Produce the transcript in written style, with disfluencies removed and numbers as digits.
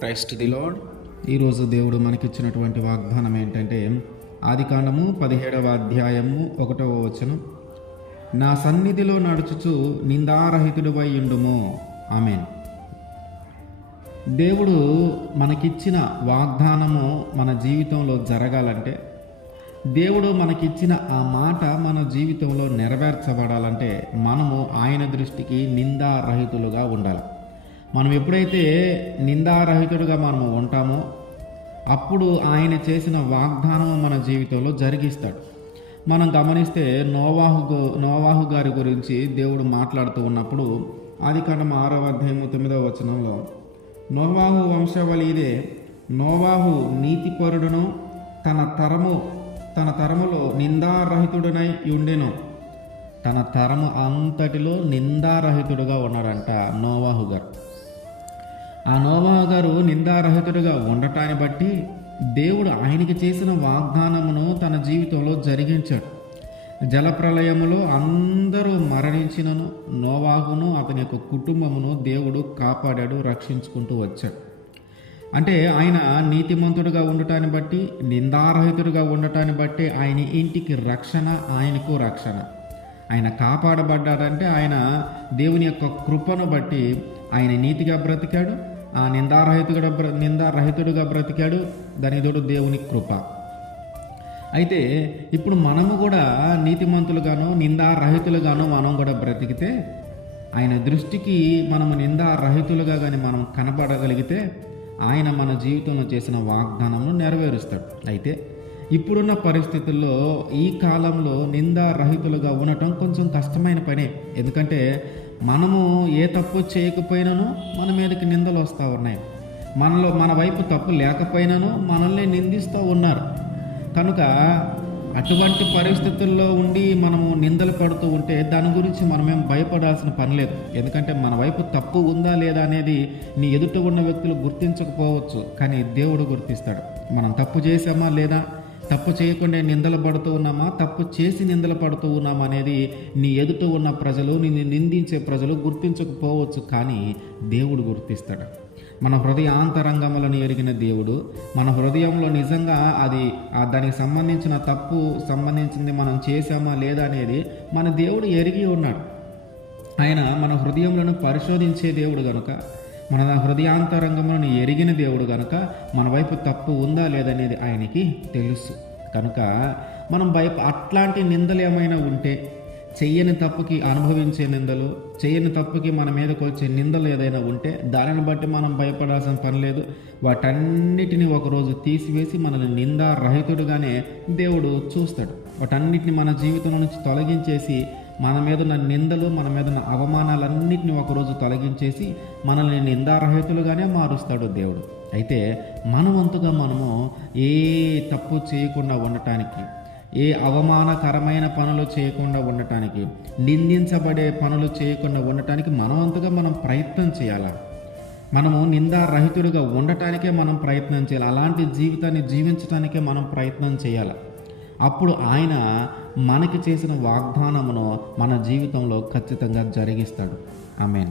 Praise to the lord. ఈరోజు దేవుడు మనకిచ్చినటువంటి వాగ్దానం ఏంటంటే ఆదికాండము 17వ అధ్యాయము 1వ వచనం, నా సన్నిధిలో నడుచుచు నిందారహితుడివై ఉండుము. ఆమేన్. దేవుడు మనకిచ్చిన వాగ్దానము మన జీవితంలో జరగాలంటే, దేవుడు మనకిచ్చిన ఆ మాట మన జీవితంలో నెరవేర్చబడాలంటే మనము ఆయన దృష్టికి నిందారహితులుగా ఉండాలి. మనం ఎప్పుడైతే నిందారహితుడిగా మనము ఉంటామో అప్పుడు ఆయన చేసిన వాగ్దానం మన జీవితంలో జరిగిస్తాడు. మనం గమనిస్తే నోవాహు గారి గురించి దేవుడు మాట్లాడుతూ ఉన్నప్పుడు ఆదికాండం 6వ అధ్యాయం 9వ వచనంలో, నోవాహు వంశావళి ఇదే, నోవాహు నీతిపరుడును తన తరములో నిందారహితుడనై ఉండెను. తన తరము అంతటిలో నిందారహితుడుగా ఉన్నాడంట నోవాహు గారు. ఆ నోవాహు గారు నిందారహితుడిగా ఉండటాన్ని బట్టి దేవుడు ఆయనకి చేసిన వాగ్దానమును తన జీవితంలో జరిగించాడు. జలప్రలయములో అందరూ మరణించినను నోవాహును అతని యొక్క కుటుంబమును దేవుడు కాపాడాడు, రక్షించుకుంటూ వచ్చాడు. అంటే ఆయన నీతిమంతుడిగా ఉండటాన్ని బట్టి, నిందారహితుడిగా ఉండటాన్ని బట్టి ఆయన ఇంటికి రక్షణ, ఆయనకు రక్షణ. ఆయన కాపాడబడ్డాడంటే ఆయన దేవుని యొక్క కృపను బట్టి ఆయన నీతిగా బ్రతికాడు, ఆ నిందారహితుడిగా బ్రతికాడు. దాని తోడు దేవుని కృప. అయితే ఇప్పుడు మనము కూడా నీతిమంతులుగాను నిందారహితులుగాను మనం కూడా బ్రతికితే, ఆయన దృష్టికి మనము నిందారహితులుగా కానీ మనం కనపడగలిగితే ఆయన మన జీవితంలో చేసిన వాగ్దానమును నెరవేరుస్తాడు. అయితే ఇప్పుడున్న పరిస్థితుల్లో ఈ కాలంలో నిందారహితులుగా ఉండటం కొంచెం కష్టమైన పనే. ఎందుకంటే మనము ఏ తప్పు చేయకపోయినాను మన మీదకి నిందలు వస్తూ ఉన్నాయి. మన వైపు తప్పు లేకపోయినాను మనల్ని నిందిస్తూ ఉన్నారు. కనుక అటువంటి పరిస్థితుల్లో ఉండి మనము నిందలు పడుతూ ఉంటే దాని గురించి మనమేం భయపడాల్సిన పని లేదు. ఎందుకంటే మన వైపు తప్పు ఉందా లేదా అనేది నీ ఎదుట ఉన్న వ్యక్తులు గుర్తించకపోవచ్చు, కానీ దేవుడు గుర్తిస్తాడు. మనం తప్పు చేసామా లేదా, తప్పు చేయకుండా నిందలు పడుతూ ఉన్నామా, తప్పు చేసి నిందలు పడుతూ ఉన్నామా అనేది నీ ఎదుట ఉన్న ప్రజలు, నిన్ను నిందించే ప్రజలు గుర్తించకపోవచ్చు, కానీ దేవుడు గుర్తిస్తాడు. మన హృదయాంతరంగములను ఎరిగిన దేవుడు, మన హృదయంలో నిజంగా దానికి సంబంధించిన తప్పు సంబంధించింది మనం చేశామా లేదా అనేది మన దేవుడు ఎరిగి ఉన్నాడు. ఆయన మన హృదయంలో పరిశోధించే దేవుడు కనుక, మన హృదయాంతరంగములను ఎరిగిన దేవుడు కనుక మన వైపు తప్పు ఉందా లేదనేది ఆయనకి తెలుసు. కనుక మనం అట్లాంటి నిందలు ఏమైనా ఉంటే, చెయ్యని తప్పుకి అనుభవించే నిందలు, చెయ్యని తప్పుకి మన మీదకి వచ్చే నిందలు ఏదైనా ఉంటే దానిని బట్టి మనం భయపడాల్సిన పని లేదు. వాటన్నిటిని ఒకరోజు తీసివేసి మనల్ని నిందారహితుడుగానే దేవుడు చూస్తాడు. వాటన్నిటిని మన జీవితంలో నుంచి తొలగించేసి మన మీద ఉన్న నిందలు, మన మీద ఉన్న అవమానాలన్నింటినీ ఒకరోజు తొలగించేసి మనల్ని నిందారహితులుగానే మారుస్తాడు దేవుడు. అయితే మన వంతుగా మనము ఏ తప్పు చేయకుండా ఉండటానికి, ఏ అవమానకరమైన పనులు చేయకుండా ఉండటానికి, నిందించబడే పనులు చేయకుండా ఉండటానికి మన వంతుగా మనం ప్రయత్నం చేయాలి. మనము నిందారహితుడిగా ఉండటానికే మనం ప్రయత్నం చేయాలి. అలాంటి జీవితాన్ని జీవించడానికే మనం ప్రయత్నం చేయాలి. అప్పుడు ఆయన మనకి చేసిన వాగ్దానమును మన జీవితంలో ఖచ్చితంగా జరిగిస్తాడు. ఆమేన్.